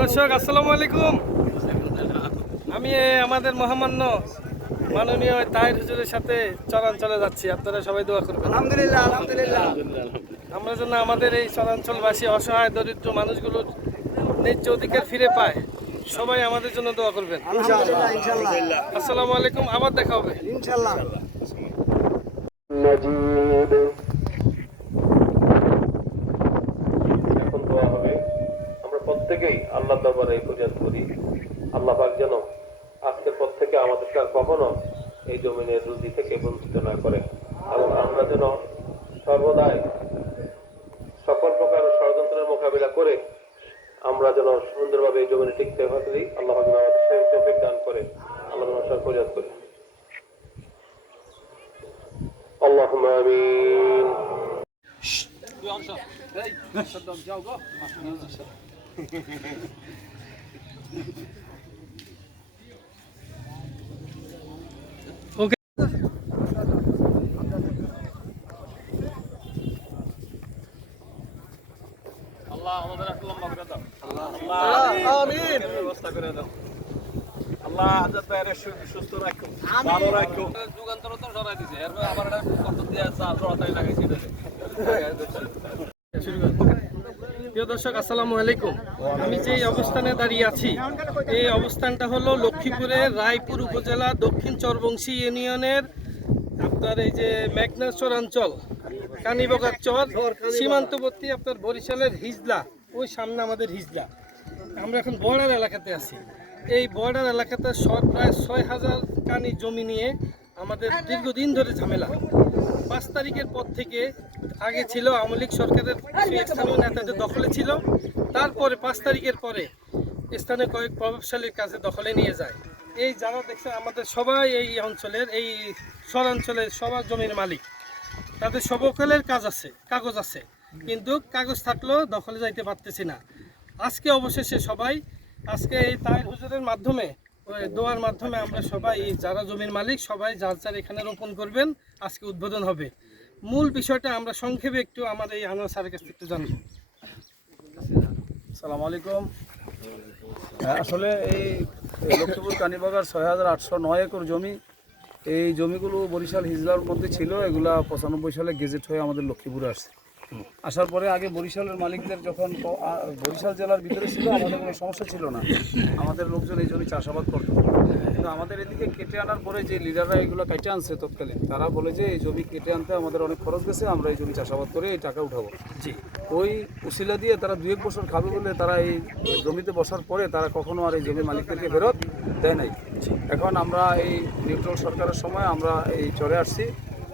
দর্শক আসসালামু আলাইকুম। আমি আমাদের মহামান্য মাননীয় তাহির হুজুরের সাথে চরাঞ্চলে যাচ্ছি। আপনারা সবাই দোয়া করবেন। আলহামদুলিল্লাহ আলহামদুলিল্লাহ। আমরা যেন আমাদের এই চরাঞ্চলবাসী অসহায় দরিদ্র মানুষগুলোর ন্যায্য অধিকার ফিরে পায়, সবাই আমাদের জন্য দোয়া করবেন। ইনশাআল্লাহ ইনশাআল্লাহ। আসসালামু আলাইকুম, আবার দেখা হবে ইনশাআল্লাহ। এখন দোয়া হবে। আমরা প্রত্যেকেই আল্লাহ দরবারে ফরিয়াদ করি, আল্লাহ পাক যেন আজকের পর থেকে আমাদেরকে আর কখনো এই জমিনের রুজি থেকে বঞ্চিত না করে, এবং আমরা যেন সর্বদাই সকল প্রকার ষড়যন্ত্রের মোকাবিলা করে আমরা যেন সুন্দরভাবে এই জমিনে টিকতে পারি। আল্লাহ পাক যেন আমাদের সেই তৌফিক দান করে। আল্লাহ নমস্কার ফরিয়াদ করি। আল্লাহুম্মা আমিন। ওকে। আল্লাহ আমাদের একটা লম্বা করে দাও। আমিন। ব্যবস্থা করে দাও। আল্লাহ আজাদ ভাইয়ের সুস্থ রাখো, ভালো রাখো। যুগান্তর তো সরাই দিছে, এরপর আবার এটা কত দিয়ে জড়াতাই লাগাইছে এটাতে। প্রিয় দর্শক আসসালামু আলাইকুম। আমি যে অবস্থানে দাঁড়িয়ে আছি, এই অবস্থানটা হলো লক্ষ্মীপুরের রায়পুর উপজেলা দক্ষিণ চরবংশী ইউনিয়নের আপনার এই যে মেঘনা চরাঞ্চল কানিবগার চর সীমান্তবর্তী আপনার বরিশালের হিজলা, ওই সামনে আমাদের হিজলা। আমরা এখন বর্ডার এলাকাতে আছি। এই বর্ডার এলাকাতে প্রায় ৬,০০০ কানি জমি নিয়ে আমাদের দীর্ঘদিন ধরে ঝামেলা। ৫ তারিখের পর থেকে আগে ছিল আওয়ামী লীগ সরকারের স্থানীয় নেতাদের দখলে ছিল, তারপরে ৫ তারিখের পরে স্থানীয় কয়েক প্রভাবশালীর কাছে দখলে নিয়ে যায়। এই যারা দেখছে আমাদের সবাই এই অঞ্চলের এই শহরাঞ্চলের সবার জমির মালিক, তাদের সবকালের কাগজ আছে, কিন্তু কাগজ থাকলেও দখলে যাইতে পারতেছি না। আজকে অবশেষে সবাই আজকে এই তাহির হুজুরের মাধ্যমে, ওই দোয়ার মাধ্যমে আমরা সবাই যারা জমির মালিক সবাই যার যার এখানে রোপণ করবেন। আজকে উদ্বোধন হবে। মূল বিষয়টা আমরা সংক্ষেপে একটু আমাদের এই আনোয়ার স্যারের কাছ থেকে একটু জানবো। আসসালামু আলাইকুম। আসলে এই লক্ষ্মীপুর কানিবাগার ৬,৮০৯ একর জমি, এই জমিগুলো বরিশাল হিজলার মধ্যে ছিল। এগুলা ৯৫ সালে গেজেট হয়ে আমাদের লক্ষ্মীপুরে আসছে। আসার পরে আগে বরিশালের মালিকদের যখন বরিশাল জেলার ভিতরে ছিল, আমাদের কোনো সমস্যা ছিল না, আমাদের লোকজন এই জমি চাষাবাদ করতো। কিন্তু আমাদের এদিকে কেটে আনার পরে যে লিডাররা এগুলো কেটে আনছে তৎকালীন, তারা বলে যে এই জমি কেটে আনতে আমাদের অনেক খরচ গেছে, আমরা এই জমি চাষাবাদ করে এই টাকা উঠাবো। ওই উসিলা দিয়ে তারা ২-১ বছর খাবে বলে তারা এই জমিতে বসার পরে তারা কখনো আর এই জমি মালিকদেরকে ফেরত দেয় নাই। এখন আমরা এই নিউট্রাল সরকারের সময় আমরা এই চলে আসছি।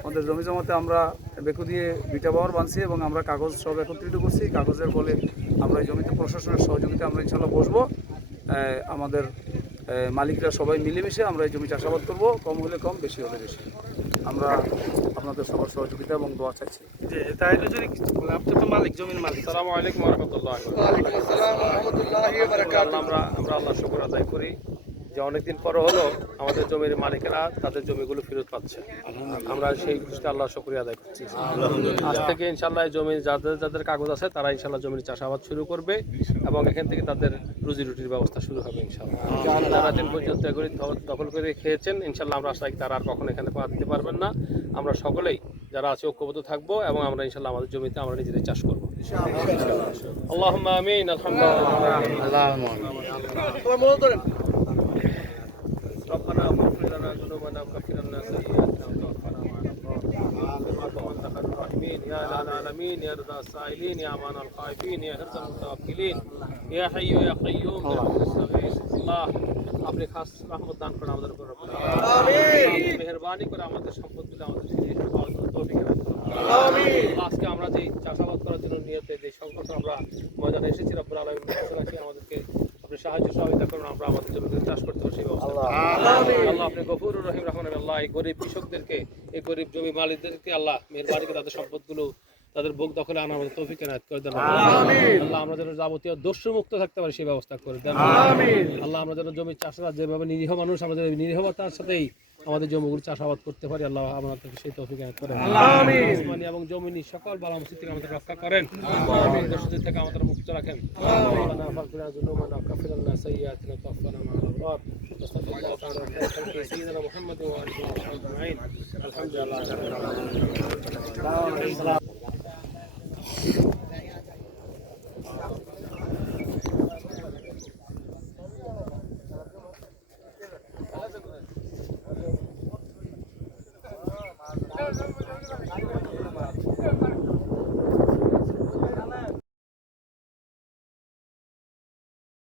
আমাদের জমি জমাতে আমরা বেকু দিয়ে বিটা পাওয়ার বানছি এবং আমরা কাগজ সব একত্রিত করছি। কাগজের বলে আমরা এই জমিতে প্রশাসনের সহযোগিতা আমরা ইনশাল্লাহ বসবো। আমাদের মালিকরা সবাই মিলেমিশে আমরা এই জমি চাষাবাদ করবো, কম হলে কম, বেশি হলে বেশি। আমরা আপনাদের সবার সহযোগিতা এবং দোয়া চাইছি। তাহির হুজুর কিছু বলে, আপনি তো মালিক, জমির মালিক। আসসালামু আলাইকুম ওয়া রাহমাতুল্লাহি ওয়া ওয়ালাইকুম আসসালাম ওয়া রাহমাতুল্লাহি ওয়া বারাকাতুহু। আমরা আল্লাহ শুকর আদায় করি যে অনেকদিন পর হলো আমাদের জমির মালিকেরা তাদের জমিগুলো ফেরত পাচ্ছে। আমরা সেই খুশিতে আল্লাহ শুকরিয়া আদায় করছি। আজ থেকে ইনশাল্লাহ এই জমি যাদের যাদের কাগজ আছে তারা ইনশাল্লাহ জমির চাষাবাদ শুরু করবে এবং এখান থেকে তাদের রুজি রুটির ব্যবস্থা শুরু হবে ইনশাল্লাহ। যারা দিন পর্যন্ত এগুলি দখল করে খেয়েছেন, ইনশাল্লাহ আমরা আশা করি তারা আর কখনো এখানে পা দিতে পারবেন না। আমরা সকলেই যারা আছে ঐক্যবদ্ধ থাকবো এবং আমরা ইনশাল্লাহ আমাদের জমিতে আমরা নিজেদের চাষ করবো। আল্লাহুম্মা আমিন। আলহামদুলিল্লাহ। ربنا اغفر لنا ذنوبنا وكفر عنا سيئاتنا وتوفنا مع الابرار برحمتك وانت خير الراحمين يا اله العالمين يا رضا السائلين يا امان الخائفين يا حرز المتوكلين يا حي يا قيوم برحمتك نستغيث। আল্লাহ আপনি খাস রহমত দান করুন আমাদের উপর, আমিন। মেহেরবানি করে আমাদের সম্পদগুলো আমাদের তৌফিক দান করুন, আমিন। আজকে আমরা যে চাষাবাদ করার জন্য নিয়তে যে সংকট আমরা ময়দানে এসেছি, রব্বুল আলামিন আমাদেরকে সাহায্য সহযোগিতা করুন, আমরা আমাদের জমিতে চাষ করতে পারি সেই ব্যবস্থা। আল্লাহ আপনি গফুরুর রহিম রহমান। আল্লাহ এই গরিব কৃষকদেরকে, এই গরিব জমি মালিকদেরকে আল্লাহ মেহেরবানি করে তাদের সম্পদগুলো তাদের ভোগ দখলে আনার মধ্যে তৌফিক এনায়েত করে দেন। আল্লাহ আমরা যেন যাবতীয় দস্যুমুক্ত থাকতে পারি সেই ব্যবস্থা করে দেন। আল্লাহ আমরা যেন জমি চাষাবাদ যেভাবে নিরীহ মানুষ আমাদের নিরীহতার সাথেই আমাদের জমিগুলো চাষাবাদ করতে পারি। আল্লাহ আমাদেরকে সেই তৌফিক আয়াত করেন। আসমানি এবং জমিনি সকল বালা মুসিবত থেকে আমাদের রক্ষা করেন। আমিন। দোষীদের থেকে আমাদের মুক্ত রাখেন। ربنا اغفر لنا ذنوبنا وكفر عنا سيئاتنا وتوفنا مع الابرار. واستغفر الله تعالى خير سيدنا محمد واله وصحبه اجمعين. الحمد لله رب العالمين.